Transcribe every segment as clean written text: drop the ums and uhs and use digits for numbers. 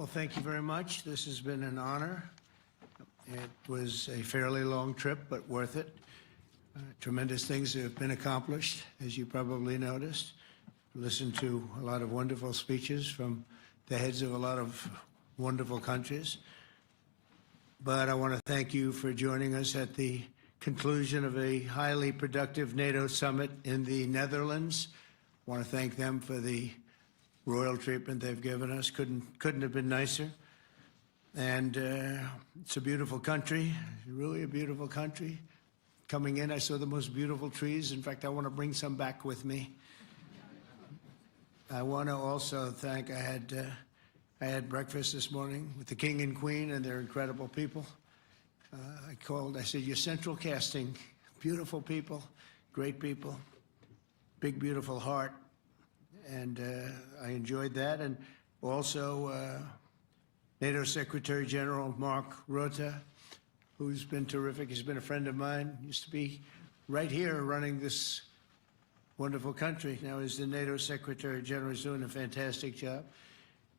Well, thank you very much. This has been an honor. It was a fairly long trip, but worth it. Tremendous things have been accomplished, as you probably noticed. Listened to a lot of wonderful speeches from the heads of a lot of wonderful countries. But I want to thank you for joining us at the conclusion of a highly productive NATO summit in the Netherlands. I want to thank them for the royal treatment they've given us. Couldn't have been nicer. And it's a beautiful country, really a beautiful country. Coming in, I saw the most beautiful trees. In fact, I want to bring some back with me. I want to also thank, I had breakfast this morning with the King and Queen, and they're incredible people. I said, you're central casting, beautiful people, great people, big, beautiful heart. And I enjoyed that. And also NATO Secretary General Mark Rutte, who's been terrific. He's been a friend of mine, used to be right here running this wonderful country. Now he's the NATO Secretary General. He's doing a fantastic job.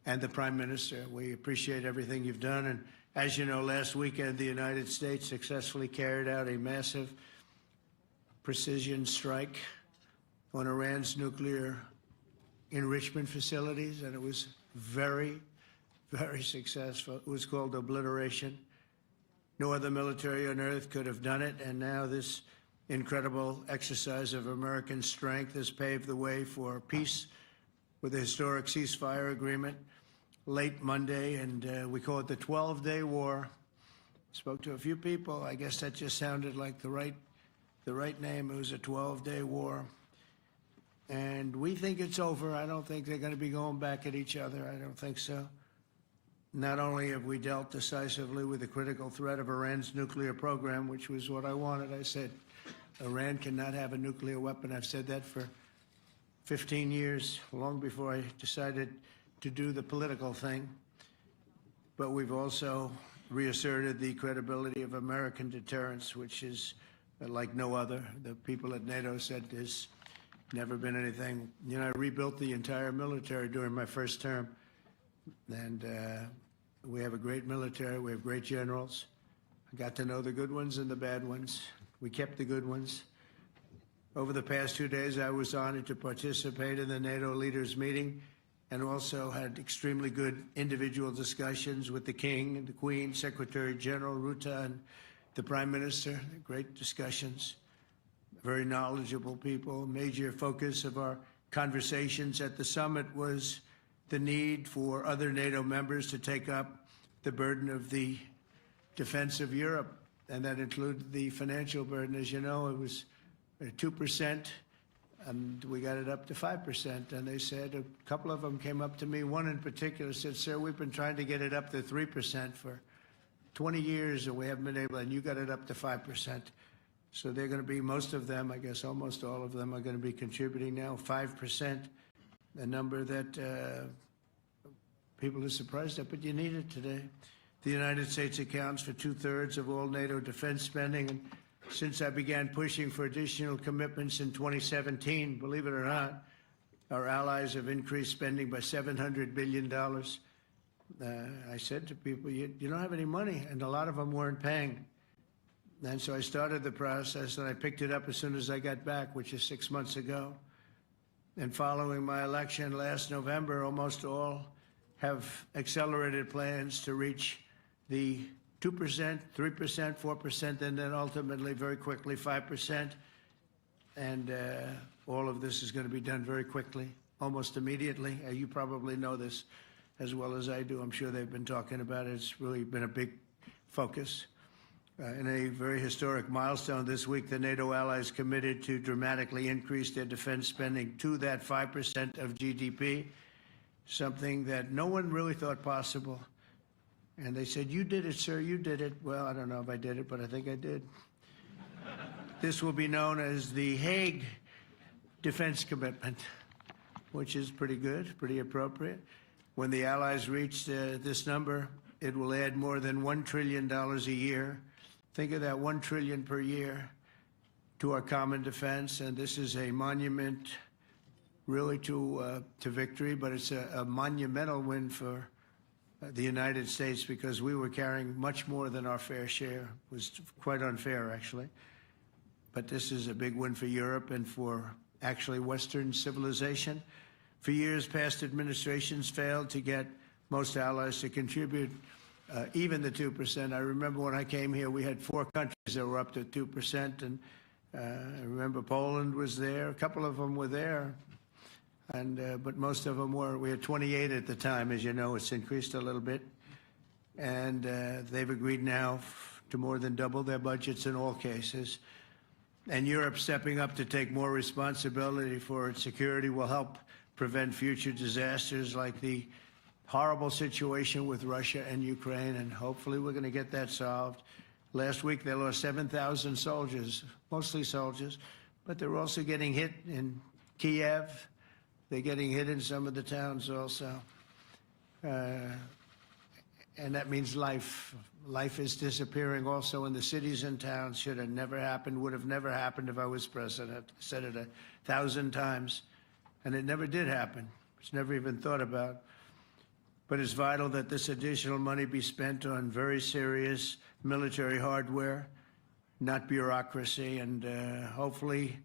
And the Prime Minister, we appreciate everything you've done. And as you know, last weekend, the United States successfully carried out a massive precision strike on Iran's nuclear enrichment facilities, and it was very, very successful. It was called obliteration. No other military on earth could have done it, and now this incredible exercise of American strength has paved the way for peace with a historic ceasefire agreement late Monday, and we call it the 12-day war. Spoke to a few people. I guess that just sounded like the right name. It was a 12-day war. And we think it's over. I don't think they're going to be going back at each other. I don't think so. Not only have we dealt decisively with the critical threat of Iran's nuclear program, which was what I wanted. I said, Iran cannot have a nuclear weapon. I've said that for 15 years, long before I decided to do the political thing. But we've also reasserted the credibility of American deterrence, which is like no other. The people at NATO said there's never been anything. You know, I rebuilt the entire military during my first term. And we have a great military. We have great generals. I got to know the good ones and the bad ones. We kept the good ones. Over the past 2 days, I was honored to participate in the NATO leaders meeting and also had extremely good individual discussions with the King and the Queen, Secretary General Rutte, and the Prime Minister. Great discussions. Very knowledgeable people. Major focus of our conversations at the summit was the need for other NATO members to take up the burden of the defense of Europe, and that included the financial burden. As you know, it was 2%, and we got it up to 5%. And they said, a couple of them came up to me, one in particular said, sir, we've been trying to get it up to 3% for 20 years, and we haven't been able, and you got it up to 5%. So they're going to be, most of them, I guess almost all of them, are going to be contributing now 5%, a number that people are surprised at, but you need it today. The United States accounts for 2/3 of all NATO defense spending, and since I began pushing for additional commitments in 2017, believe it or not, our allies have increased spending by $700 billion. I said to people, you don't have any money, and a lot of them weren't paying. And so I started the process, and I picked it up as soon as I got back, which is 6 months ago. And following my election last November, almost all have accelerated plans to reach the 2%, 3%, 4%, and then ultimately, very quickly, 5%. And all of this is going to be done very quickly, almost immediately. You probably know this as well as I do. I'm sure they've been talking about it. It's really been a big focus. In a very historic milestone this week, the NATO allies committed to dramatically increase their defense spending to that 5% of GDP, something that no one really thought possible. And they said, you did it, sir, you did it. Well, I don't know if I did it, but I think I did. This will be known as the Hague Defense Commitment, which is pretty good, pretty appropriate. When the allies reach this number, it will add more than $1 trillion a year. Think of that, $1 trillion per year to our common defense, and this is a monument really to victory, but it's a monumental win for the United States, because we were carrying much more than our fair share. It was quite unfair, actually. But this is a big win for Europe and for actually Western civilization. For years, past administrations failed to get most allies to contribute even the 2%. I remember when I came here, we had 4 countries that were up to 2%, and I remember Poland was there. A couple of them were there, and but most of them were. We had 28 at the time. As you know, it's increased a little bit, and they've agreed now to more than double their budgets in all cases. And Europe stepping up to take more responsibility for its security will help prevent future disasters like the horrible situation with Russia and Ukraine, and hopefully we're going to get that solved. Last week they lost 7,000 soldiers, mostly soldiers, but they're also getting hit in Kiev. They're getting hit in some of the towns also. And that means life. Life is disappearing also in the cities and towns. Should have never happened, would have never happened if I was president. I said it 1,000 times, and it never did happen. It's never even thought about. But it's vital that this additional money be spent on very serious military hardware, not bureaucracy, and hopefully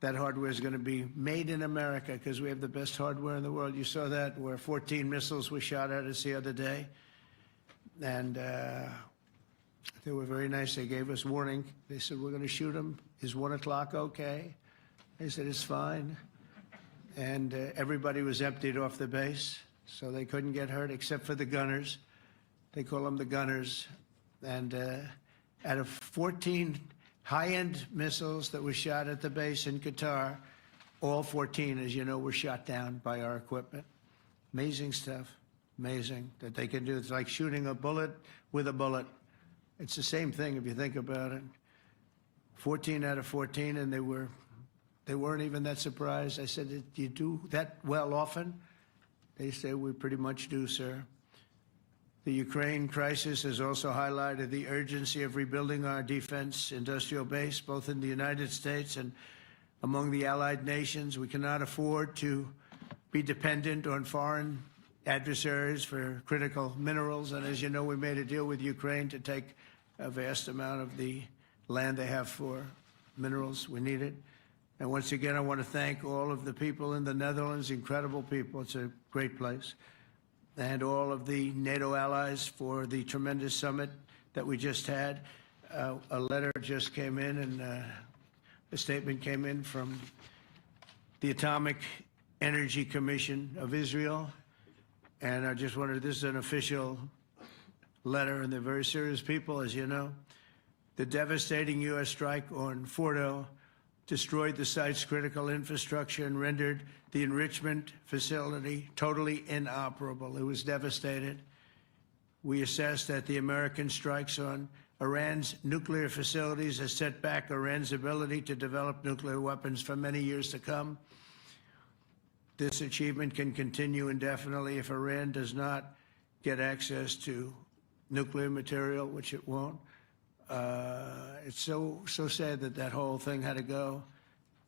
that hardware is going to be made in America, because we have the best hardware in the world. You saw that, where 14 missiles were shot at us the other day. And they were very nice. They gave us warning. They said, we're going to shoot them. Is 1 o'clock okay? They said, it's fine. And everybody was emptied off the base, so they couldn't get hurt except for the gunners. They call them the gunners. And out of 14 high-end missiles that were shot at the base in Qatar, all 14, as you know, were shot down by our equipment. Amazing stuff. Amazing that they can do. It's like shooting a bullet with a bullet. It's the same thing if you think about it. 14 out of 14, and they weren't even that surprised. I said, do you do that well often? They say, we pretty much do, sir. The Ukraine crisis has also highlighted the urgency of rebuilding our defense industrial base, both in the United States and among the allied nations. We cannot afford to be dependent on foreign adversaries for critical minerals. And as you know, we made a deal with Ukraine to take a vast amount of the land they have for minerals. We need it. And once again, I want to thank all of the people in the Netherlands, incredible people. It's a great place. And all of the NATO allies for the tremendous summit that we just had. A letter just came in, and a statement came in from the Atomic Energy Commission of Israel. And I just wondered, this is an official letter, and they're very serious people, as you know. The devastating U.S. strike on Fordo destroyed the site's critical infrastructure and rendered the enrichment facility totally inoperable. It was devastated. We assess that the American strikes on Iran's nuclear facilities has set back Iran's ability to develop nuclear weapons for many years to come. This achievement can continue indefinitely if Iran does not get access to nuclear material, which it won't. It's so sad that that whole thing had to go.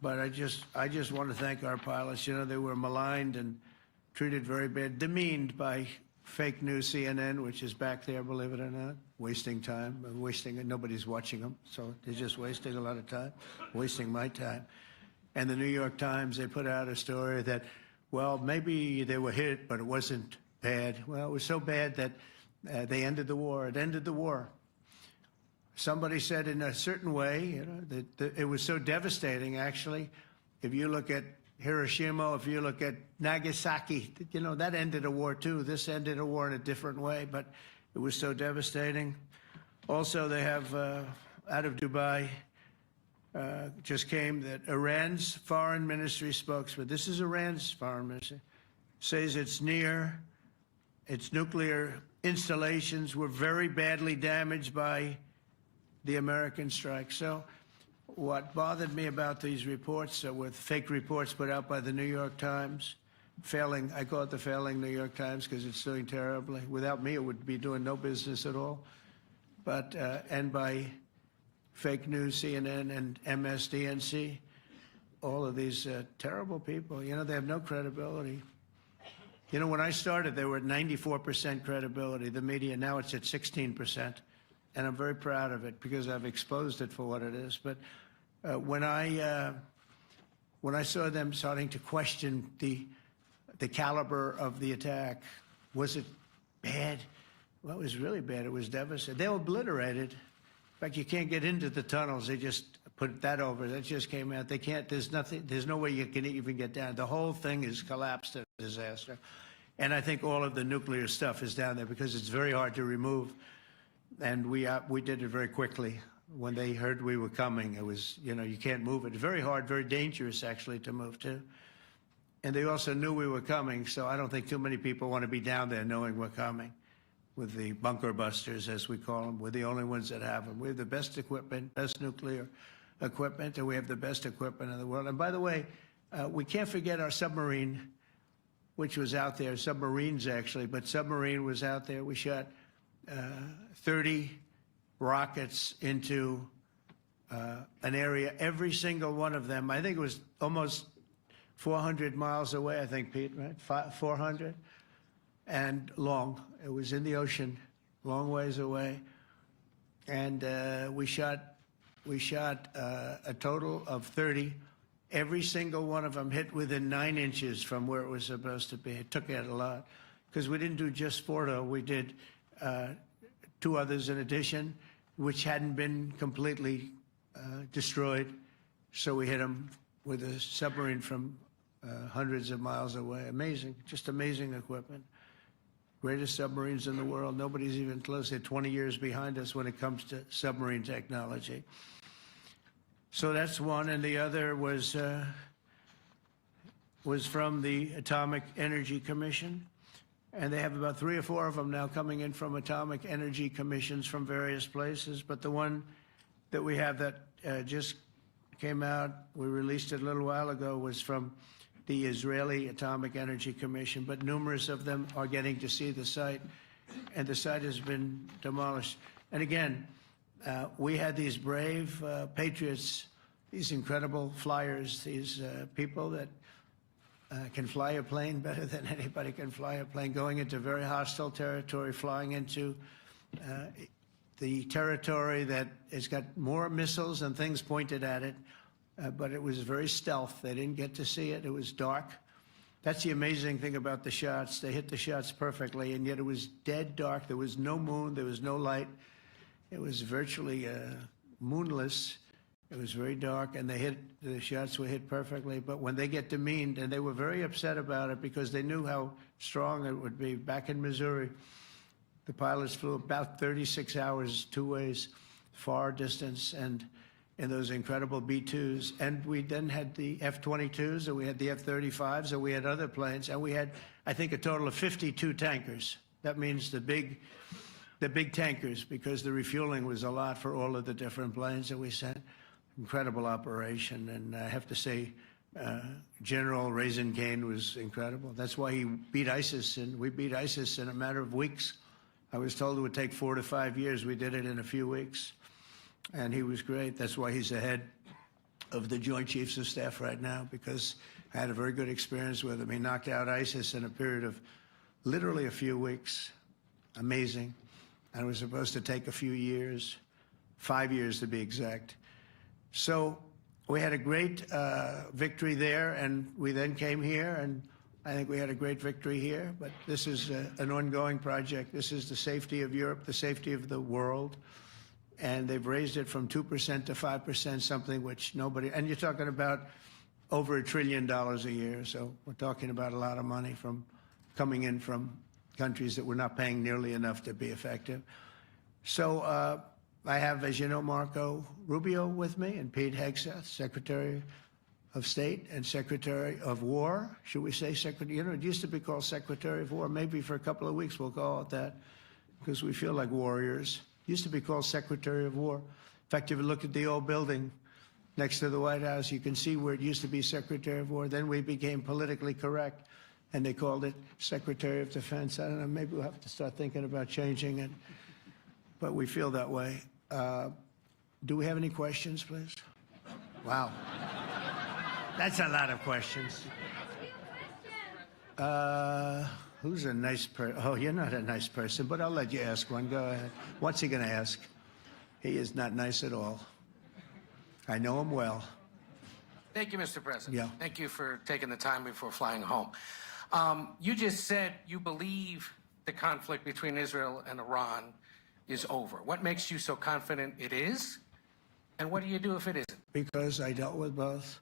But I just want to thank our pilots. You know, they were maligned and treated very bad, demeaned by fake news CNN, which is back there, believe it or not, wasting time, nobody's watching them, so they're just wasting a lot of time, wasting my time. And the New York Times, they put out a story that, well, maybe they were hit, but it wasn't bad. Well, it was so bad that they ended the war. It ended the war. Somebody said in a certain way, you know, that it was so devastating, actually. If you look at Hiroshima, if you look at Nagasaki, you know, that ended a war too. This ended a war in a different way, but it was so devastating. Also, they have, out of Dubai, just came that Iran's foreign ministry spokesman, this is Iran's foreign ministry, says its nuclear installations were very badly damaged by the American strike. So what bothered me about these reports with fake reports put out by the New York Times, failing, I call it the failing New York Times because it's doing terribly. Without me, it would be doing no business at all. But, and by fake news, CNN and MSDNC, all of these terrible people, you know, they have no credibility. You know, when I started, they were at 94% credibility, the media. Now it's at 16%. And I'm very proud of it because I've exposed it for what it is. But when I saw them starting to question the caliber of the attack, was it bad? Well, it was really bad. It was devastating. They were obliterated. In fact, you can't get into the tunnels. They just put that over. That just came out. They can't, there's nothing, there's no way you can even get down. The whole thing is collapsed, a disaster. And I think all of the nuclear stuff is down there because it's very hard to remove. And we did it very quickly. When they heard we were coming, it was, you know, you can't move it. Very hard, very dangerous, actually, to move to. And they also knew we were coming, so I don't think too many people want to be down there knowing we're coming. With the bunker busters, as we call them, we're the only ones that have them. We have the best equipment, best nuclear equipment, and we have the best equipment in the world. And by the way, we can't forget our submarine, which was out there, submarines actually, but submarine was out there. We shot 30 rockets into an area, every single one of them. I think it was almost 400 miles away, I think, Pete, right? 400 and long. It was in the ocean, long ways away. And we shot a total of 30. Every single one of them hit within 9 inches from where it was supposed to be. It took out a lot because we didn't do just Fordo. We did 2 others in addition, which hadn't been completely destroyed. So we hit them with a submarine from hundreds of miles away. Amazing, just amazing equipment. Greatest submarines in the world. Nobody's even close. They're 20 years behind us when it comes to submarine technology. So that's one, and the other was from the Atomic Energy Commission. And they have about 3 or 4 of them now coming in from atomic energy commissions from various places. But the one that we have that just came out, we released it a little while ago, was from the Israeli Atomic Energy Commission. But numerous of them are getting to see the site, and the site has been demolished. And again, we had these brave patriots, these incredible flyers, these people that can fly a plane better than anybody can fly a plane, going into very hostile territory, flying into the territory that has got more missiles and things pointed at it, but it was very stealth. They didn't get to see it. It was dark. That's the amazing thing about the shots. They hit the shots perfectly, and yet it was dead dark. There was no moon. There was no light. It was virtually moonless. It was very dark, and the shots were hit perfectly. But when they get demeaned, and they were very upset about it because they knew how strong it would be. Back in Missouri, the pilots flew about 36 hours, 2 ways, far distance, and in those incredible B-2s. And we then had the F-22s, and we had the F-35s, and we had other planes, and we had, I think, a total of 52 tankers. That means the big tankers, because the refueling was a lot for all of the different planes that we sent. Incredible operation, and I have to say, General Raisin Cain was incredible. That's why he beat ISIS, and we beat ISIS in a matter of weeks. I was told it would take 4 to 5 years. We did it in a few weeks, and he was great. That's why he's the head of the Joint Chiefs of Staff right now, because I had a very good experience with him. He knocked out ISIS in a period of literally a few weeks. Amazing. And it was supposed to take a few years, 5 years to be exact. So we had a great victory there, and we then came here, and I think we had a great victory here. But this is an ongoing project. This is the safety of Europe, the safety of the world. And they've raised it from 2% to 5%, something which nobody, and you're talking about over $1 trillion a year. So we're talking about a lot of money coming in from countries that we're not paying nearly enough to be effective. So I have, as you know, Marco Rubio with me, and Pete Hegseth, Secretary of State and Secretary of War. Should we say Secretary? You know, it used to be called Secretary of War. Maybe for a couple of weeks we'll call it that, because we feel like warriors. It used to be called Secretary of War. In fact, if you look at the old building next to the White House, you can see where it used to be Secretary of War. Then we became politically correct, and they called it Secretary of Defense. I don't know, maybe we'll have to start thinking about changing it, but we feel that way. Do we have any questions, please? Wow. That's a lot of questions. Who's a nice person? Oh, you're not a nice person, but I'll let you ask one. Go ahead. What's he going to ask? He is not nice at all. I know him well. Thank you, Mr. President. Yeah. Thank you for taking the time before flying home. You just said you believe the conflict between Israel and Iran is over. What makes you so confident it is? And what do you do if it isn't? Because I dealt with both,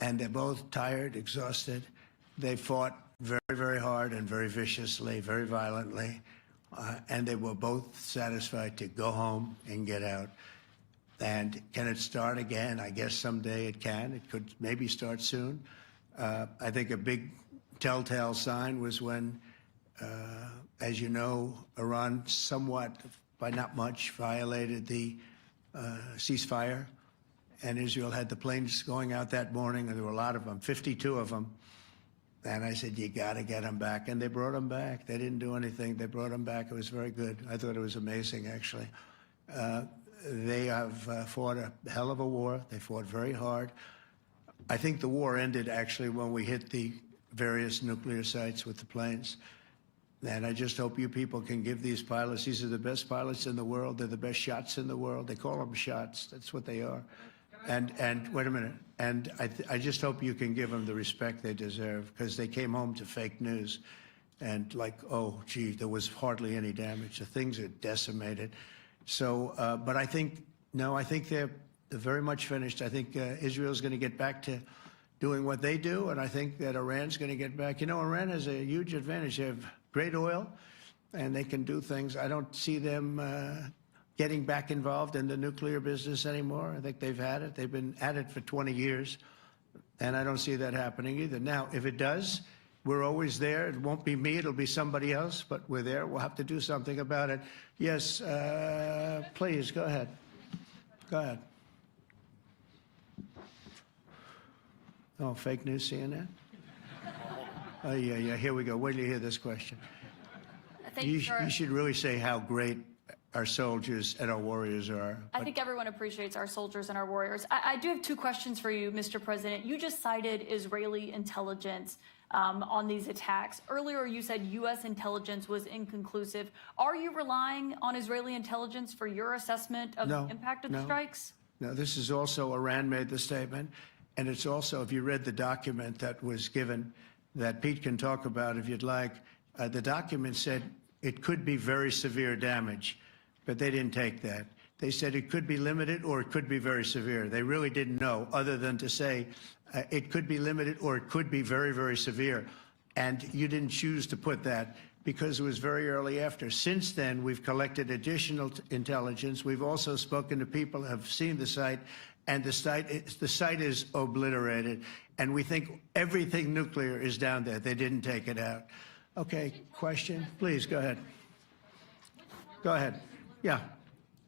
and they're both tired, exhausted. They fought very, very hard and very viciously, very violently, and they were both satisfied to go home and get out. And can it start again? I guess someday it can. It could maybe start soon. I think a big telltale sign was when, as you know, Iran somewhat, by not much, violated the ceasefire, and Israel had the planes going out that morning, and there were a lot of them, 52 of them. And I said, you got to get them back. And they brought them back. They didn't do anything. They brought them back. It was very good. I thought it was amazing, actually. They have fought a hell of a war. They fought very hard. I think the war ended, actually, when we hit the various nuclear sites with the planes. And I just hope you people can give these pilots, these are the best pilots in the world. They're the best shots in the world. They call them shots. That's what they are. And wait a minute. And I just hope you can give them the respect they deserve, because they came home to fake news. And like, oh, gee, there was hardly any damage. The things are decimated. So, but I think, no, I think they're very much finished. I think Israel's going to get back to doing what they do. And I think that Iran's going to get back. You know, Iran has a huge advantage. They have great oil, and they can do things. I don't see them getting back involved in the nuclear business anymore. I think they've had it. They've been at it for 20 years, and I don't see that happening either. Now, if it does, we're always there. It won't be me. It'll be somebody else, but we're there. We'll have to do something about it. Yes, please, go ahead. Go ahead. Oh, fake news, CNN? Oh, yeah, here we go. Wait till you hear this question. You should really say how great our soldiers and our warriors are. I think everyone appreciates our soldiers and our warriors. I do have two questions for you, Mr. President. You just cited Israeli intelligence on these attacks. Earlier, you said U.S. intelligence was inconclusive. Are you relying on Israeli intelligence for your assessment of the impact of the strikes? No, this is also, Iran made the statement, and it's also, if you read the document that was given, that Pete can talk about if you'd like, the document said it could be very severe damage, but they didn't take that. They said it could be limited or it could be very severe. They really didn't know, other than to say it could be limited or it could be very, very severe. And you didn't choose to put that because it was very early after. Since then, we've collected additional intelligence. We've also spoken to people who have seen the site, and the site is obliterated. And we think everything nuclear is down there. They didn't take it out. Okay, question? Please, go ahead. Go ahead. Yeah,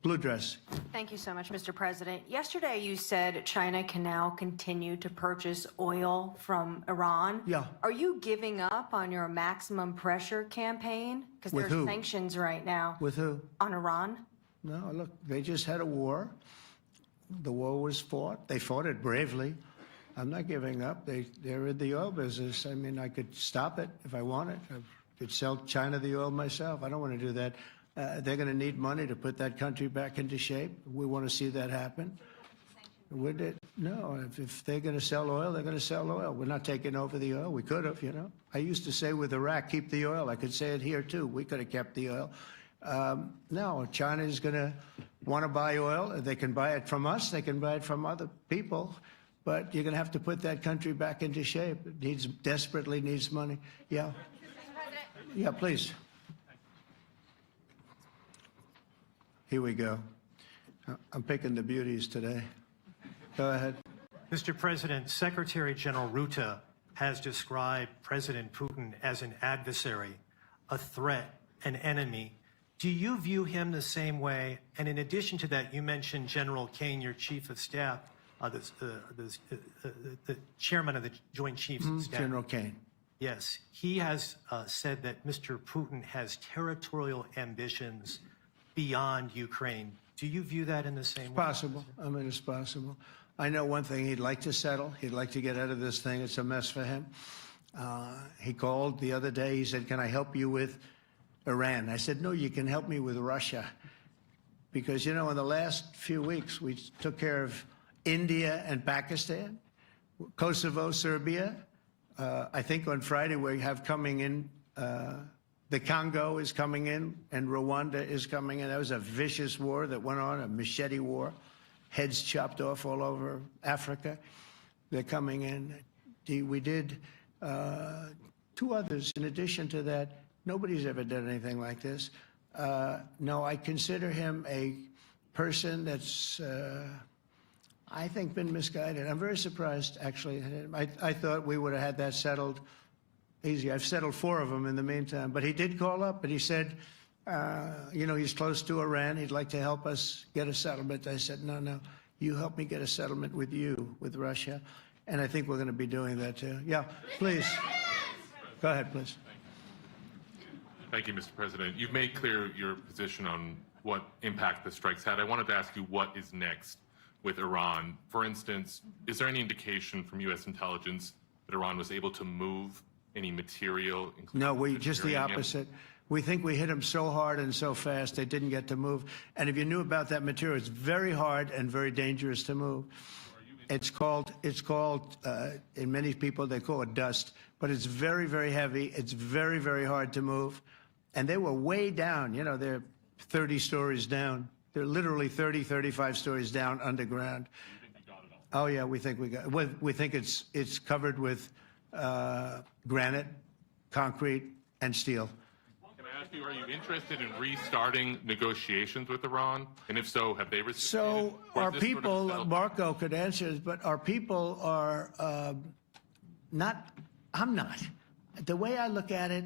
blue dress. Thank you so much, Mr. President. Yesterday, you said China can now continue to purchase oil from Iran. Yeah. Are you giving up on your maximum pressure campaign? Because there are sanctions right now. With who? On Iran. No, look, they just had a war. The war was fought. They fought it bravely. I'm not giving up. They're in the oil business. I mean, I could stop it if I wanted. I could sell China the oil myself. I don't want to do that. They're going to need money to put that country back into shape. We want to see that happen. Would it? No, if they're going to sell oil, they're going to sell oil. We're not taking over the oil. We could have, you know. I used to say with Iraq, keep the oil. I could say it here, too. We could have kept the oil. No, China is going to want to buy oil. They can buy it from us. They can buy it from other people. But you're going to have to put that country back into shape. It desperately needs money. Yeah. Yeah, please. Here we go. I'm picking the beauties today. Go ahead. Mr. President, Secretary General Rutte has described President Putin as an adversary, a threat, an enemy. Do you view him the same way? And in addition to that, you mentioned General Kane, your chief of staff, the chairman of the Joint Chiefs of Staff. General Kane. Yes. He has said that Mr. Putin has territorial ambitions beyond Ukraine. Do you view that in the same way? Possible. I mean, it's possible. I know one thing. He'd like to settle. He'd like to get out of this thing. It's a mess for him. He called the other day. He said, "Can I help you with Iran?" I said, "No, you can help me with Russia." Because, you know, in the last few weeks, we took care of India and Pakistan, Kosovo, Serbia. I think on Friday we have coming in, the Congo is coming in, and Rwanda is coming in. That was a vicious war that went on, a machete war, heads chopped off all over Africa. They're coming in. We did 2 others in addition to that. Nobody's ever done anything like this. No, I consider him a person that's, I think, been misguided. I'm very surprised, actually. I thought we would have had that settled easy. I've settled 4 of them in the meantime. But he did call up, and he said, you know, he's close to Iran. He'd like to help us get a settlement. I said, no, you help me get a settlement with you, with Russia. And I think we're going to be doing that, too. Yeah, please. Go ahead, please. Thank you, Mr. President. You've made clear your position on what impact the strikes had. I wanted to ask you what is next with Iran. For instance, is there any indication from U.S. intelligence that Iran was able to move any material? No, just the opposite. We think we hit them so hard and so fast they didn't get to move. And if you knew about that material, it's very hard and very dangerous to move. It's called, in many people, they call it dust, but it's very, very heavy. It's very, very hard to move. And they were way down. You know, they're 30 stories down. They're literally 30, 35 stories down underground. You think you got it all? Oh, yeah, we think we got it. We think it's covered with granite, concrete, and steel. Can I ask you, are you interested in restarting negotiations with Iran? And if so, have they received? So our people, Marco could answer this, but our people are not, I'm not. The way I look at it,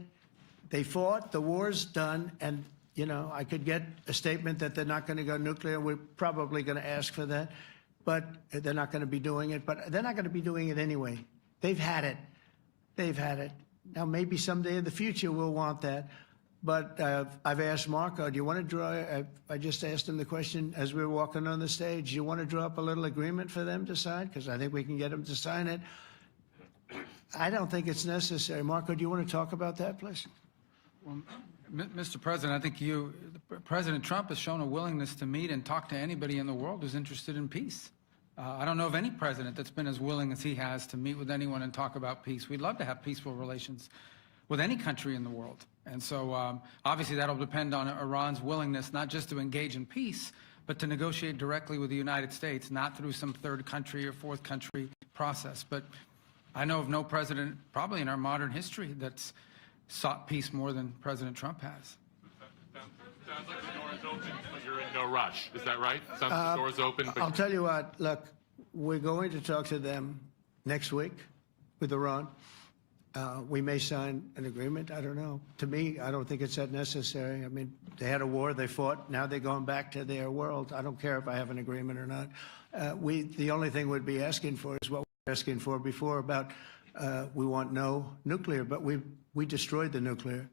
they fought, the war's done, and, you know, I could get a statement that they're not going to go nuclear. We're probably going to ask for that, but they're not going to be doing it. But they're not going to be doing it anyway. They've had it. They've had it. Now, maybe someday in the future we'll want that. But I've asked Marco, do you want to draw, I just asked him the question as we were walking on the stage, do you want to draw up a little agreement for them to sign? Because I think we can get them to sign it. I don't think it's necessary. Marco, do you want to talk about that, please? Well, Mr. President, I think President Trump has shown a willingness to meet and talk to anybody in the world who's interested in peace. I don't know of any president that's been as willing as he has to meet with anyone and talk about peace. We'd love to have peaceful relations with any country in the world. And so obviously that'll depend on Iran's willingness not just to engage in peace, but to negotiate directly with the United States, not through some third country or fourth country process. But I know of no president, probably in our modern history, that's sought peace more than President Trump has. Sounds like the door is open, but you're in no rush. Is that right? Sounds like the door is open. But I'll tell you what, look, we're going to talk to them next week with Iran. We may sign an agreement. I don't know. To me, I don't think it's that necessary. I mean, they had a war, they fought. Now they're going back to their world. I don't care if I have an agreement or not. The only thing we'd be asking for is what we were asking for before about we want no nuclear, but we destroyed the nuclear.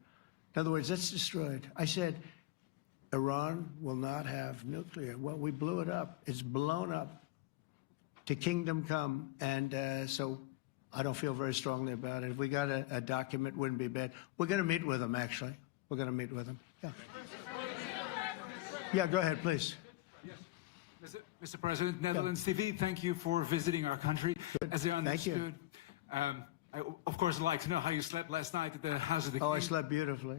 In other words, that's destroyed. I said, Iran will not have nuclear. Well, we blew it up. It's blown up to kingdom come. And so I don't feel very strongly about it. If we got a document, wouldn't be bad. We're going to meet with them, actually. We're going to meet with them. Yeah. Yeah, go ahead, please. Yes. Mr. President, Netherlands TV, thank you for visiting our country. Good. As I understood, Thank you. I, of course, would like to know how you slept last night at the House of the King. Oh, I slept beautifully.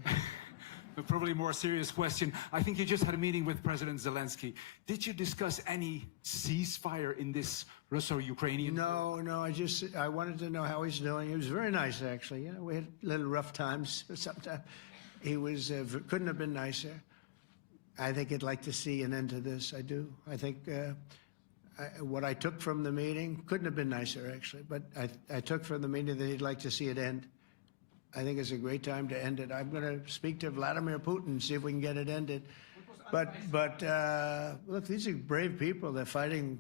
But probably a more serious question. I think you just had a meeting with President Zelensky. Did you discuss any ceasefire in this Russo-Ukrainian? No, I wanted to know how he's doing. He was very nice, actually. You know, we had little rough times sometimes. He was, couldn't have been nicer. I think he'd like to see an end to this. I do. I think what I took from the meeting couldn't have been nicer, actually. But I took from the meeting that he'd like to see it end. I think it's a great time to end it. I'm going to speak to Vladimir Putin and see if we can get it ended. But look, these are brave people. They're fighting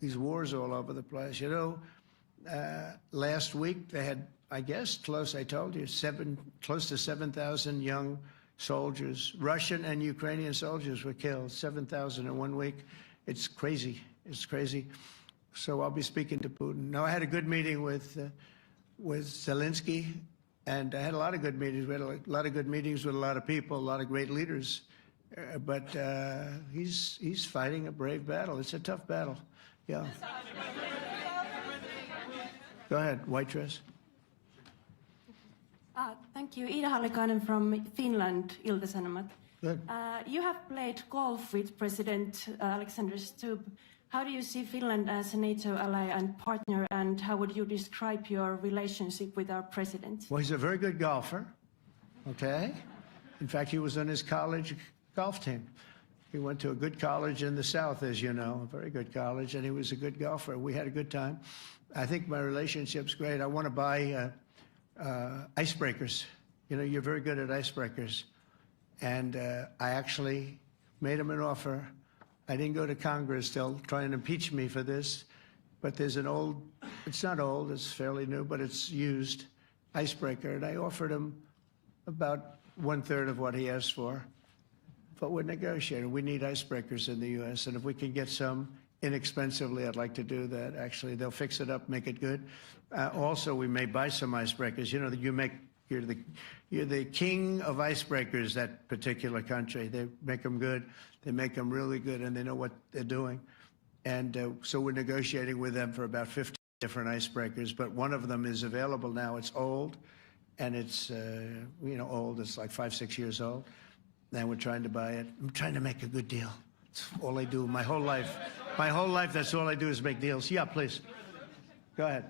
these wars all over the place. You know, last week they had, I guess, I told you, close to 7,000 young soldiers, Russian and Ukrainian soldiers were killed, 7,000 in 1 week. It's crazy. It's crazy. So I'll be speaking to Putin. Now, I had a good meeting with with Zelensky, and I had a lot of good meetings. We had a lot of good meetings with a lot of people, a lot of great leaders. But he's fighting a brave battle. It's a tough battle. Yeah. Go ahead, white dress. Thank you. Ida Hallikainen from Finland, Ilta-Sanomat. Good. You have played golf with President Alexander Stubb. How do you see Finland as a NATO ally and partner, and how would you describe your relationship with our president? Well, he's a very good golfer, okay? In fact, he was on his college golf team. He went to a good college in the South, as you know, a very good college, and he was a good golfer. We had a good time. I think my relationship's great. I want to buy icebreakers. You know, you're very good at icebreakers. And I actually made him an offer. I didn't go to Congress. They'll try and impeach me for this. But there's an old, it's not old, it's fairly new, but it's used icebreaker. And I offered him about 1/3 of what he asked for. But we're negotiating. We need icebreakers in the U.S. And if we can get some inexpensively, I'd like to do that. Actually, they'll fix it up, make it good. Also, we may buy some icebreakers. You know, you're the king of icebreakers, that particular country. They make them good. They make them really good, and they know what they're doing. And so we're negotiating with them for about 50 different icebreakers, but one of them is available now. It's old, and it's, you know, old. It's like 5, 6 years old. And we're trying to buy it. I'm trying to make a good deal. It's all I do my whole life. My whole life, that's all I do is make deals. Yeah, please. Go ahead.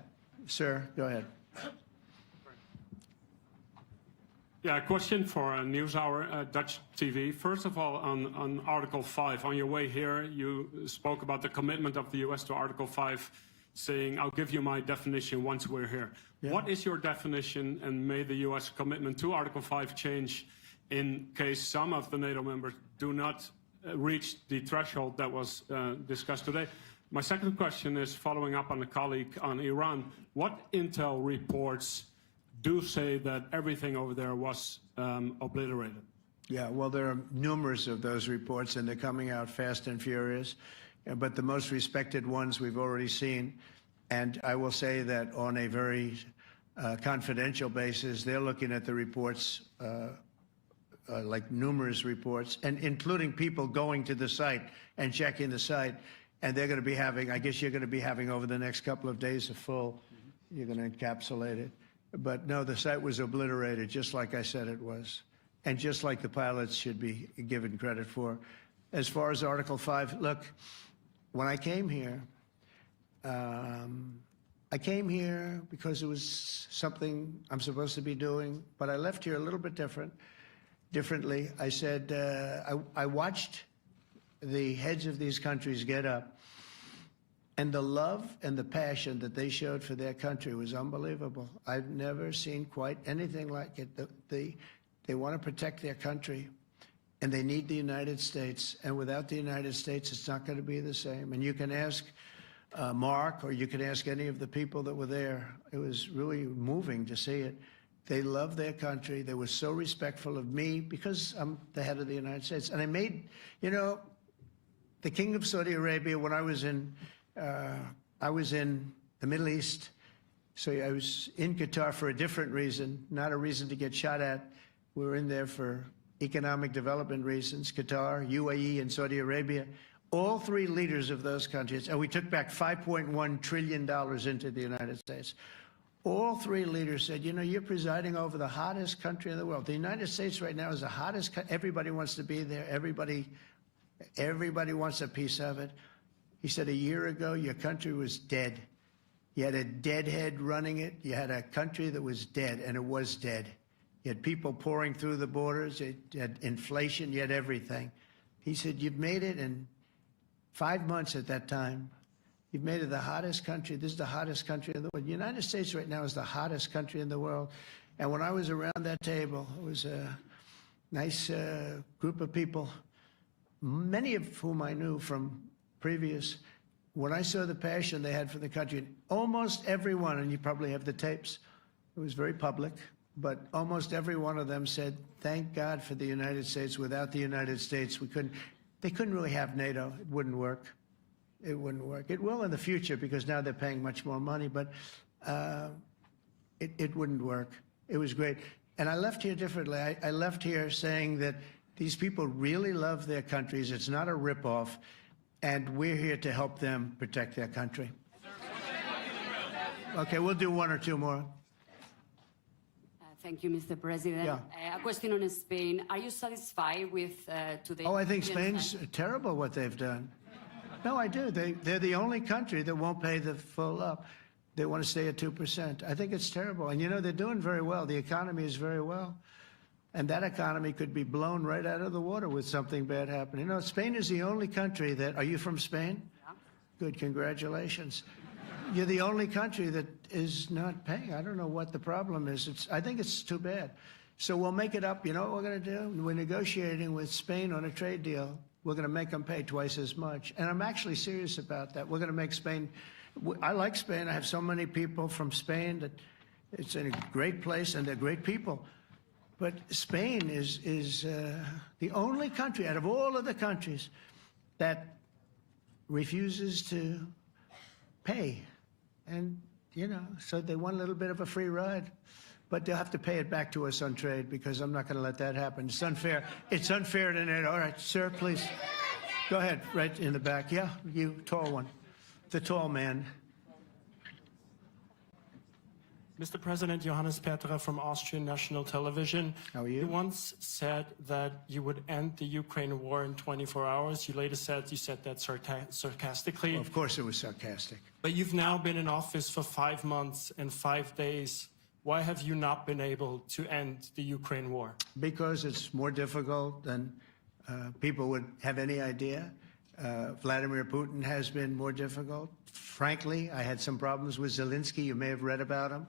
Sir, go ahead. Yeah, a question for NewsHour, Dutch TV. First of all, on Article 5, on your way here, you spoke about the commitment of the U.S. to Article 5, saying, I'll give you my definition once we're here. Yeah. What is your definition, and may the U.S. commitment to Article 5 change in case some of the NATO members do not reach the threshold that was discussed today? My second question is following up on a colleague on Iran. What intel reports do say that everything over there was obliterated? Yeah, well, there are numerous of those reports, and they're coming out fast and furious. But the most respected ones we've already seen. And I will say that on a very confidential basis, they're looking at the reports, like numerous reports, and including people going to the site and checking the site. And they're going to be having, I guess you're going to be having over the next couple of days a full, you're going to encapsulate it. But no, the site was obliterated, just like I said it was, and just like the pilots should be given credit for. As far as Article 5, look, when I came here because it was something I'm supposed to be doing, but I left here a little bit differently. I said, I watched the heads of these countries get up, and the love and the passion that they showed for their country was unbelievable. I've never seen quite anything like it. They want to protect their country, and they need the United States. And without the United States, it's not going to be the same. And you can ask Mark, or you can ask any of the people that were there. It was really moving to see it. They love their country. They were so respectful of me because I'm the head of the United States. And I made, you know, the King of Saudi Arabia, when I was in the Middle East, so I was in Qatar for a different reason, not a reason to get shot at. We were in there for economic development reasons, Qatar, UAE, and Saudi Arabia. All three leaders of those countries, and we took back $5.1 trillion into the United States. All three leaders said, you know, you're presiding over the hottest country in the world. The United States right now is the hottest, everybody wants to be there, everybody wants a piece of it. He said, a year ago, your country was dead. You had a deadhead running it. You had a country that was dead, and it was dead. You had people pouring through the borders. You had inflation. You had everything. He said, you've made it in 5 months at that time. You've made it the hottest country. This is the hottest country in the world. The United States right now is the hottest country in the world. And when I was around that table, it was a nice group of people, many of whom I knew from previous. When I saw the passion they had for the country, almost everyone, and you probably have the tapes, it was very public, but almost every one of them said, thank God for the United States. Without the United States, they couldn't really have NATO. It wouldn't work. It wouldn't work. It will in the future because now they're paying much more money, but it wouldn't work. It was great. And I left here differently. I left here saying that these people really love their countries. It's not a ripoff, and we're here to help them protect their country. Okay, we'll do one or two more. Thank you, Mr. President. Yeah. A question on Spain. Are you satisfied with today? Oh, I think Spain's terrible what they've done. No, I do. They're the only country that won't pay the full up. They want to stay at 2%. I think it's terrible. And, you know, they're doing very well. The economy is very well. And that economy could be blown right out of the water with something bad happening. You know, Spain is the only country that... Are you from Spain? Yeah. Good, congratulations. You're the only country that is not paying. I don't know what the problem is. I think it's too bad. So we'll make it up. You know what we're going to do? We're negotiating with Spain on a trade deal. We're going to make them pay twice as much. And I'm actually serious about that. We're going to make Spain... I like Spain. I have so many people from Spain that it's a great place and they're great people. But Spain is the only country out of all of the countries that refuses to pay. And, you know, so they want a little bit of a free ride. But they'll have to pay it back to us on trade because I'm not going to let that happen. It's unfair. It's unfair to NATO. All right, sir, please. Go ahead, right in the back. Yeah, you, tall one. The tall man. Mr. President, Johannes Petra from Austrian National Television. How are you? You once said that you would end the Ukraine war in 24 hours. You later said you said that sarcastically. Well, of course it was sarcastic. But you've now been in office for 5 months and 5 days. Why have you not been able to end the Ukraine war? Because it's more difficult than people would have any idea. Vladimir Putin has been more difficult. Frankly, I had some problems with Zelensky. You may have read about him.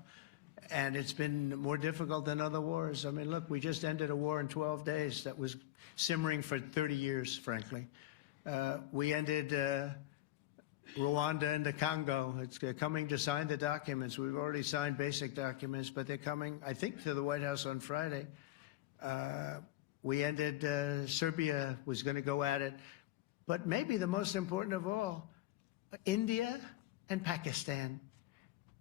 And it's been more difficult than other wars. I mean, look, we just ended a war in 12 days that was simmering for 30 years, frankly. We ended Rwanda and the Congo. It's coming to sign the documents. We've already signed basic documents, but they're coming, I think, to the White House on Friday. We ended, Serbia was going to go at it. But maybe the most important of all, India and Pakistan.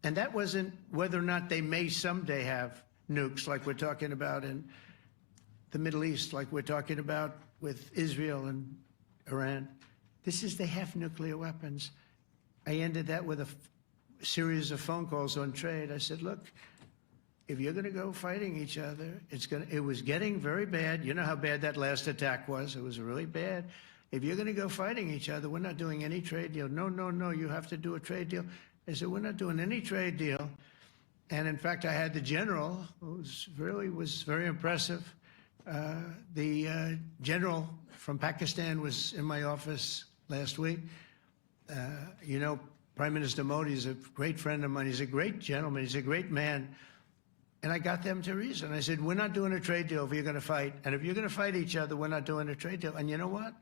And that wasn't whether or not they may someday have nukes like we're talking about in the Middle East, like we're talking about with Israel and Iran. This is they have nuclear weapons. I ended that with a series of phone calls on trade. I said, look, if you're going to go fighting each other, it was getting very bad. You know how bad that last attack was. It was really bad. If you're going to go fighting each other, we're not doing any trade deal. No, no, no, you have to do a trade deal. I said, we're not doing any trade deal. And in fact, I had the general, who was very impressive. The general from Pakistan was in my office last week. You know, Prime Minister Modi is a great friend of mine. He's a great gentleman. He's a great man. And I got them to reason. I said, we're not doing a trade deal if you're going to fight. And if you're going to fight each other, we're not doing a trade deal. And you know what?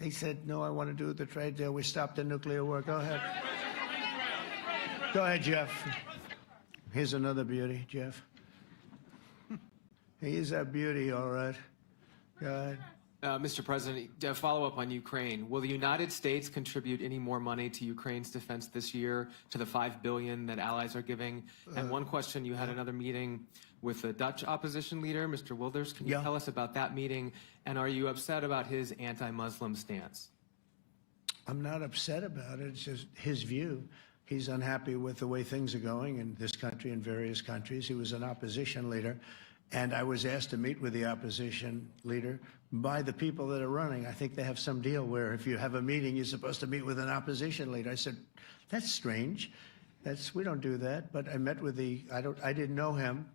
They said, no, I want to do the trade deal. We stopped the nuclear war. Go ahead. Go ahead, Jeff. Here's another beauty, Jeff. He is a beauty, all right. Go ahead. Mr. President, to follow up on Ukraine, will the United States contribute any more money to Ukraine's defense this year to the $5 billion that allies are giving? And one question, you had another meeting with the Dutch opposition leader, Mr. Wilders. Can you tell us about that meeting? And are you upset about his anti-Muslim stance? I'm not upset about it. It's just his view. He's unhappy with the way things are going in this country and various countries. He was an opposition leader. And I was asked to meet with the opposition leader by the people that are running. I think they have some deal where if you have a meeting, you're supposed to meet with an opposition leader. I said, that's strange. We don't do that. But I met with I didn't know him.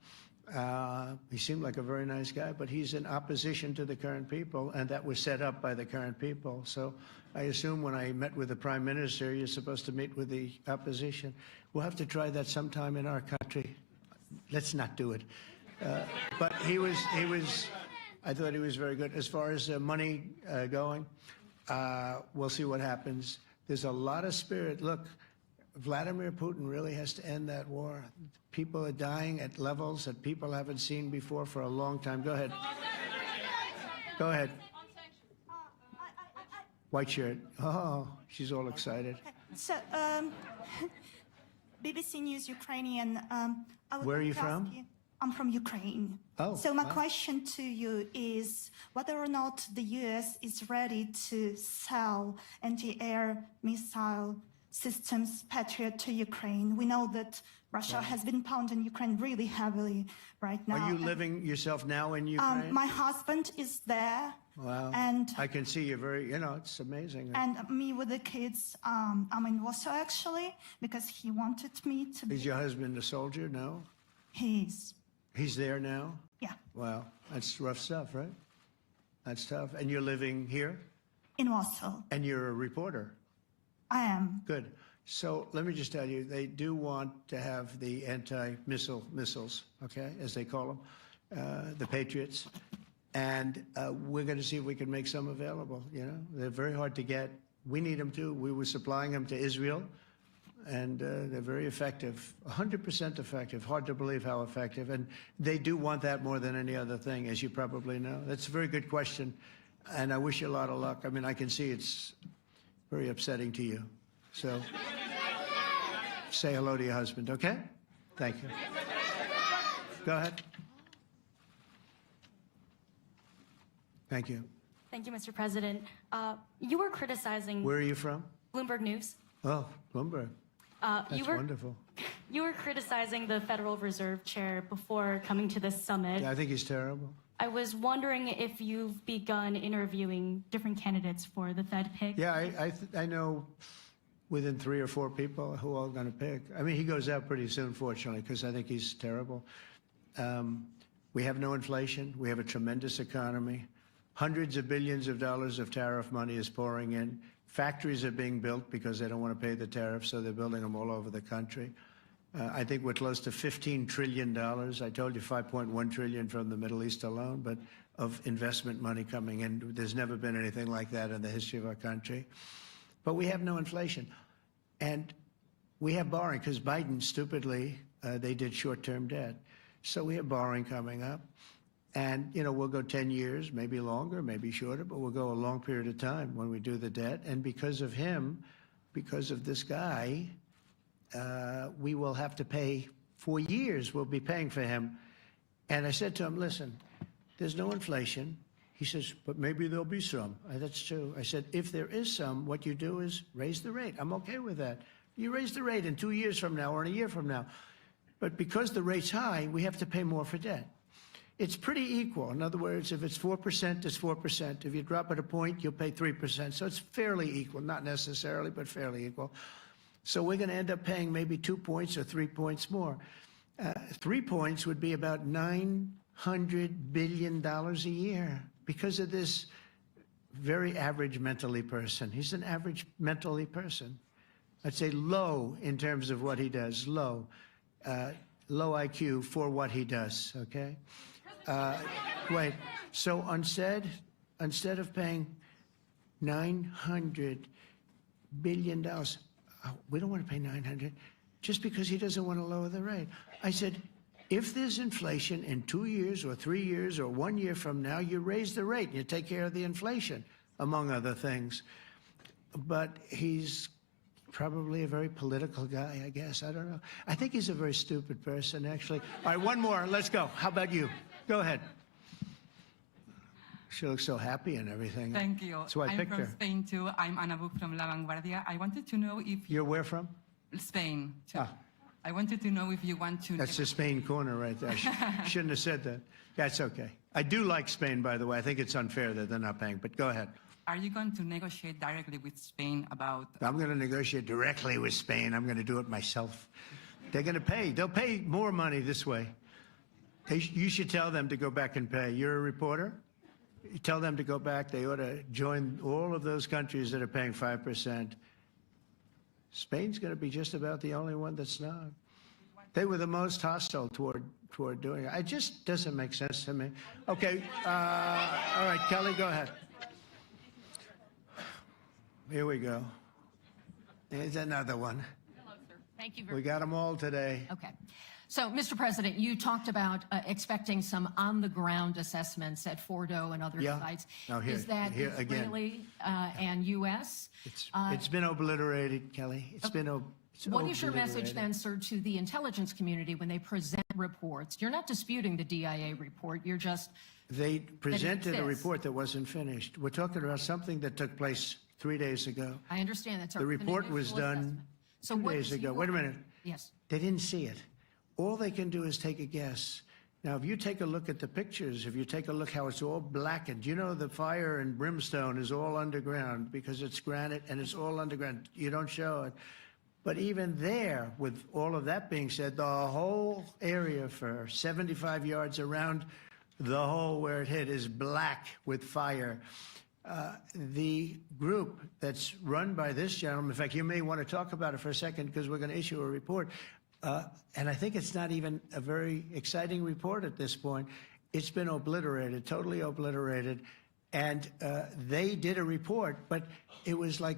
He seemed like a very nice guy, but he's in opposition to the current people, and that was set up by the current people. So I assume when I met with the Prime Minister, you're supposed to meet with the opposition. We'll have to try that sometime in our country. Let's not do it. But I thought he was very good. As far as money going, we'll see what happens. There's a lot of spirit. Look, Vladimir Putin really has to end that war. People are dying at levels that people haven't seen before for a long time. Go ahead. Go ahead. White shirt. Oh, she's all excited. So, BBC News Ukrainian. I would Where are like you to ask from? I'm from Ukraine. Oh, So my wow. question to you is whether or not the U.S. is ready to sell anti-air missile systems Patriot to Ukraine. We know that Russia has been pounding Ukraine really heavily right now. Are you living yourself now in Ukraine? My husband is there. Wow. And I can see you're very, it's amazing. and me with the kids. I'm in Warsaw actually because he wanted me to be. Is your husband a soldier? No? He's There now? yeah Wow. That's rough stuff, right? That's tough. And you're living here? in Warsaw. And you're a reporter? I am. Good. So let me just tell you, they do want to have the missiles, okay, as they call them, the Patriots. And we're going to see if we can make some available, They're very hard to get. We need them too. We were supplying them to Israel, and they're very effective, 100% effective. Hard to believe how effective. And they do want that more than any other thing, as you probably know. That's a very good question, and I wish you a lot of luck. I mean, I can see it's very upsetting to you. So say hello to your husband, okay? Thank you. Go ahead. Thank you. Thank you, Mr. President. You were criticizing Where are you from? Bloomberg News. Oh, Bloomberg. You That's were wonderful. you were criticizing the Federal Reserve Chair before coming to this summit. Yeah, I think he's terrible. I was wondering if you've begun interviewing different candidates for the Fed pick. Yeah, I know within 3 or 4 people who are going to pick. I mean, he goes out pretty soon, fortunately, because I think he's terrible. We have no inflation. We have a tremendous economy. Hundreds of billions of dollars of tariff money is pouring in. Factories are being built because they don't want to pay the tariffs, so they're building them all over the country. I think we're close to $15 trillion. I told you $5.1 trillion from the Middle East alone, but of investment money coming in. There's never been anything like that in the history of our country. But we have no inflation. And we have borrowing because Biden, stupidly, they did short-term debt. So we have borrowing coming up. And, we'll go 10 years, maybe longer, maybe shorter, but we'll go a long period of time when we do the debt. And because of him, because of this guy, we will have to pay for years. We'll be paying for him. And I said to him, listen, there's no inflation. He says, but maybe there'll be some. That's true. I said, if there is some, what you do is raise the rate. I'm okay with that. You raise the rate in 2 years from now or in a year from now. But because the rate's high, we have to pay more for debt. It's pretty equal. In other words, if it's 4%, it's 4%. If you drop it a point, you'll pay 3%. So it's fairly equal, not necessarily, but fairly equal. So we're going to end up paying maybe 2 points or 3 points more. 3 points would be about $900 billion a year because of this very average mentally person. He's an average mentally person. I'd say low in terms of what he does, low IQ for what he does, okay? Wait, so instead of paying $900 billion, we don't want to pay 900 just because he doesn't want to lower the rate. I said, if there's inflation in 2 years or 3 years or 1 year from now, you raise the rate and you take care of the inflation, among other things. But he's probably a very political guy, I guess. I don't know. I think he's a very stupid person, actually. All right, one more. Let's go. How about you? Go ahead. She looks so happy and everything. Thank you. That's why I picked her. I'm from Spain, too. I'm Ana Buc from La Vanguardia. I wanted to know if... You're where from? Spain, too. Ah. I wanted to know if you want to... That's the Spain corner right there. Shouldn't have said that. That's okay. I do like Spain, by the way. I think it's unfair that they're not paying, but go ahead. Are you going to negotiate directly with Spain about... I'm going to negotiate directly with Spain. I'm going to do it myself. They're going to pay. They'll pay more money this way. You should tell them to go back and pay. You're a reporter? You tell them to go back. They ought to join all of those countries that are paying 5%. Spain's going to be just about the only one that's not. They were the most hostile toward doing it. It just doesn't make sense to me. Okay. All right, Kelly, go ahead. Here we go. Here's another one. Hello, sir. Thank you We got them all today. Okay. So, Mr. President, you talked about expecting some on-the-ground assessments at Fordo and other sites. Now here, Is that here Israeli and U.S.? It's been obliterated, Kelly. It's What is your message obliterated. then, sir, to the intelligence community when they present reports? You're not disputing the DIA report. You're just They presented a exists. report that wasn't finished. We're talking about something that took place 3 days ago. I understand that's The report was done So 2 what days is ago. your- Wait a minute. Yes. They didn't see it. All they can do is take a guess. Now, if you take a look at the pictures, if you take a look how it's all blackened, you know the fire and brimstone is all underground because it's granite and it's all underground. You don't show it. But even there, with all of that being said, the whole area for 75 yards around the hole where it hit is black with fire. The group that's run by this gentleman, in fact, you may want to talk about it for a second because we're going to issue a report. And I think it's not even a very exciting report at this point. It's been obliterated, totally obliterated. And they did a report, but it was like,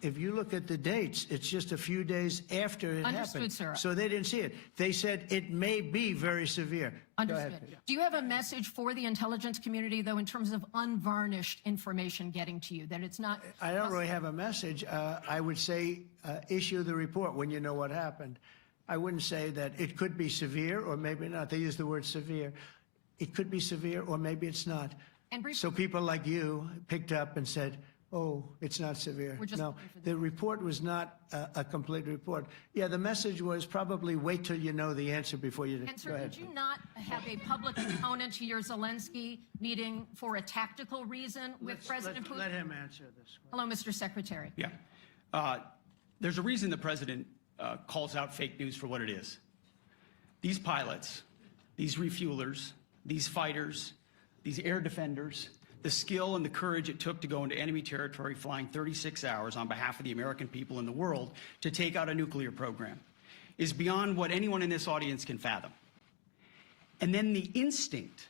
if you look at the dates, it's just a few days after it Understood, happened. sir. So they didn't see it. They said it may be very severe. Go Understood. ahead. Do you have a message for the intelligence community, though, in terms of unvarnished information getting to you, that it's not... I don't really have a message. I would say issue the report when you know what happened. I wouldn't say that it could be severe or maybe not. They use the word severe. It could be severe or maybe it's not. And briefly- So people like you picked up and said, oh, it's not severe. We're just No, looking for the report was not a complete report. Yeah, the message was probably wait till you know the answer before you... And, sir, Go ahead. did you not have a public component to your Zelensky meeting for a tactical reason with President Putin? Let him answer this one. Hello, Mr. Secretary. Yeah. There's a reason the president calls out fake news for what it is. These pilots, these refuelers, these fighters, these air defenders, the skill and the courage it took to go into enemy territory flying 36 hours on behalf of the American people and the world to take out a nuclear program is beyond what anyone in this audience can fathom. And then the instinct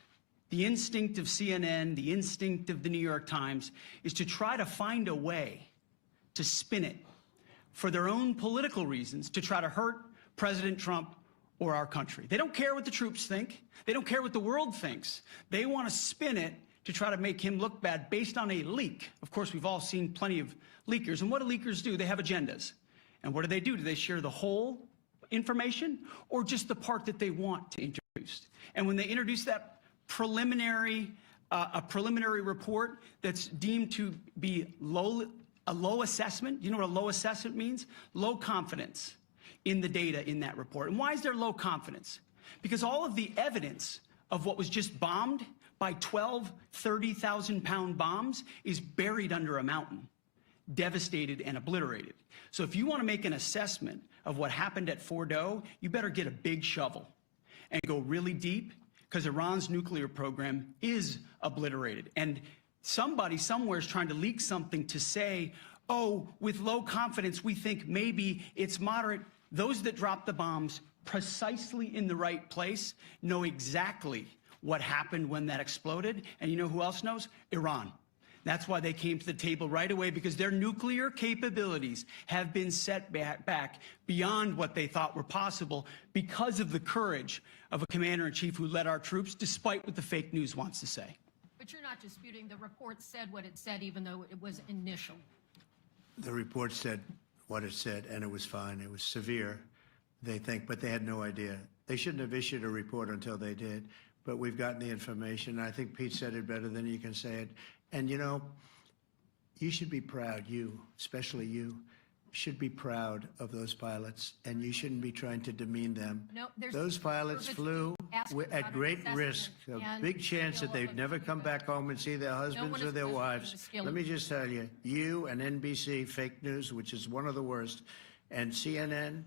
of CNN, the instinct of the New York Times is to try to find a way to spin it for their own political reasons to try to hurt President Trump or our country. They don't care what the troops think. They don't care what the world thinks. They want to spin it to try to make him look bad based on a leak. Of course, we've all seen plenty of leakers. And what do leakers do? They have agendas. And what do? Do they share the whole information or just the part that they want to introduce? And when they introduce that preliminary, a preliminary report that's deemed to be a low assessment, you know what a low assessment means? Low confidence in the data in that report. And why is there low confidence? Because all of the evidence of what was just bombed by 12 30,000-pound bombs is buried under a mountain, devastated and obliterated. So if you want to make an assessment of what happened at Fordo, you better get a big shovel and go really deep, because Iran's nuclear program is obliterated. And somebody somewhere is trying to leak something to say, oh, with low confidence, we think maybe it's moderate. Those that dropped the bombs precisely in the right place know exactly what happened when that exploded. And you know who else knows? Iran. That's why they came to the table right away, because their nuclear capabilities have been set back beyond what they thought were possible because of the courage of a commander-in-chief who led our troops, despite what the fake news wants to say. But you're not disputing the report said what it said, even though it was initial. The report said what it said, and it was fine. It was severe, they think, but they had no idea. They shouldn't have issued a report until they did, but we've gotten the information. I think Pete said it better than you can say it. And, you know, you should be proud, you, especially you, should be proud of those pilots, and you shouldn't be trying to demean them. No, there's Those pilots flew at great risk, a big chance that they'd never come back home and see their husbands or their wives. Let me just tell you, you and NBC, fake news, which is one of the worst, and CNN,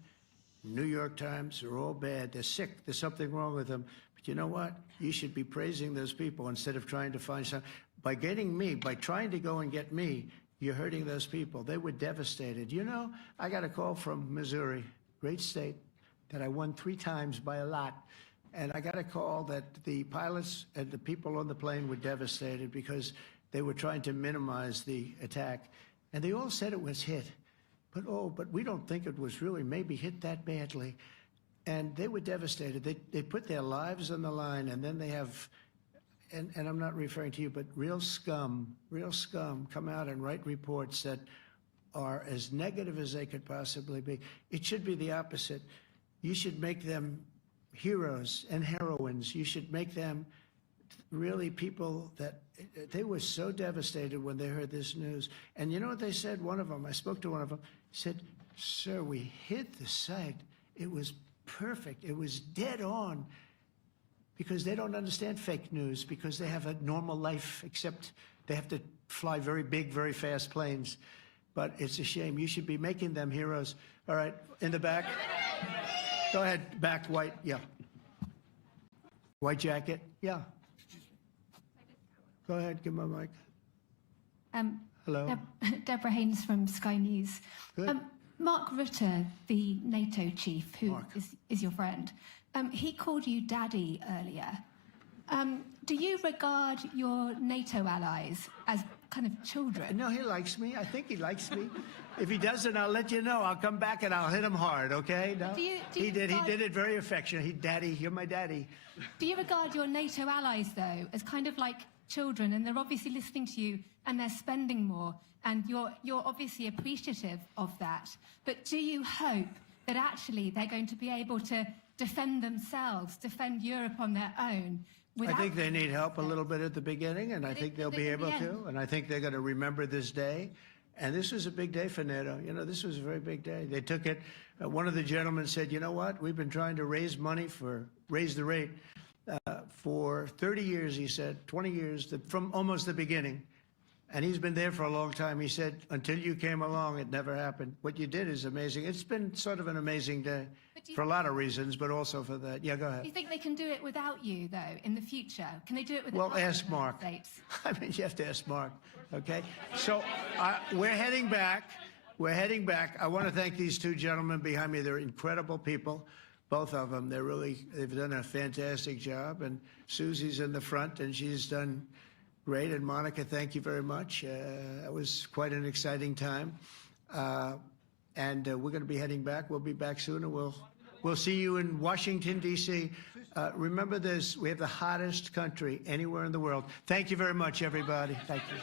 New York Times are all bad. They're sick. There's something wrong with them. But you know what? You should be praising those people instead of trying to find some. By getting me, by trying to go and get me, you're hurting those people. They were devastated. You know, I got a call from Missouri, great state, that I won 3 times by a lot. And I got a call that the pilots and the people on the plane were devastated because they were trying to minimize the attack. And they all said it was hit. But we don't think it was really maybe hit that badly. And they were devastated. They put their lives on the line, and then they have, and I'm not referring to you, but real scum come out and write reports that are as negative as they could possibly be. It should be the opposite. You should make them heroes and heroines. You should make them really people that they were so devastated when they heard this news. And you know what they said? One of them, I spoke to one of them, said, "Sir, we hit the site. It was perfect. It was dead on." Because they don't understand fake news, because they have a normal life, except they have to fly very big, very fast planes. But it's a shame. You should be making them heroes. All right, in the back. Go ahead, back, white, yeah. White jacket, yeah. Go ahead, give my mic. Hello. Deborah Haynes from Sky News. Good. Mark Rutte, the NATO chief, who is your friend, he called you daddy earlier. Do you regard your NATO allies as kind of children? No, he likes me. I think he likes me. If he doesn't, I'll let you know. I'll come back and I'll hit him hard, okay? No? He did it very affectionately. Daddy, you're my daddy. Do you regard your NATO allies, though, as kind of like children, and they're obviously listening to you and they're spending more, and you're obviously appreciative of that. But do you hope that actually they're going to be able to defend themselves, defend Europe on their own? I think they need help a little bit at the beginning, and I think they'll be able to, and I think they're going to remember this day. And this was a big day for NATO. You know, this was a very big day. They took it. One of the gentlemen said, "You know what? We've been trying to raise money raise the rate for 30 years," he said, 20 years, from almost the beginning. And he's been there for a long time. He said, "Until you came along, it never happened." What you did is amazing. It's been sort of an amazing day for a lot of reasons, but also for that. Yeah, go ahead. Do you think they can do it without you, though, in the future? Can they do it without Well, ask Mark. I mean, you have to ask Mark, okay? So we're heading back. We're heading back. I want to thank these two gentlemen behind me. They're incredible people, both of them. They've done a fantastic job. And Susie's in the front, and she's done great. And Monica, thank you very much. It was quite an exciting time. And we're going to be heading back. We'll be back soon, and we'll see you in Washington, D.C. Remember this, we have the hottest country anywhere in the world. Thank you very much, everybody. Thank you.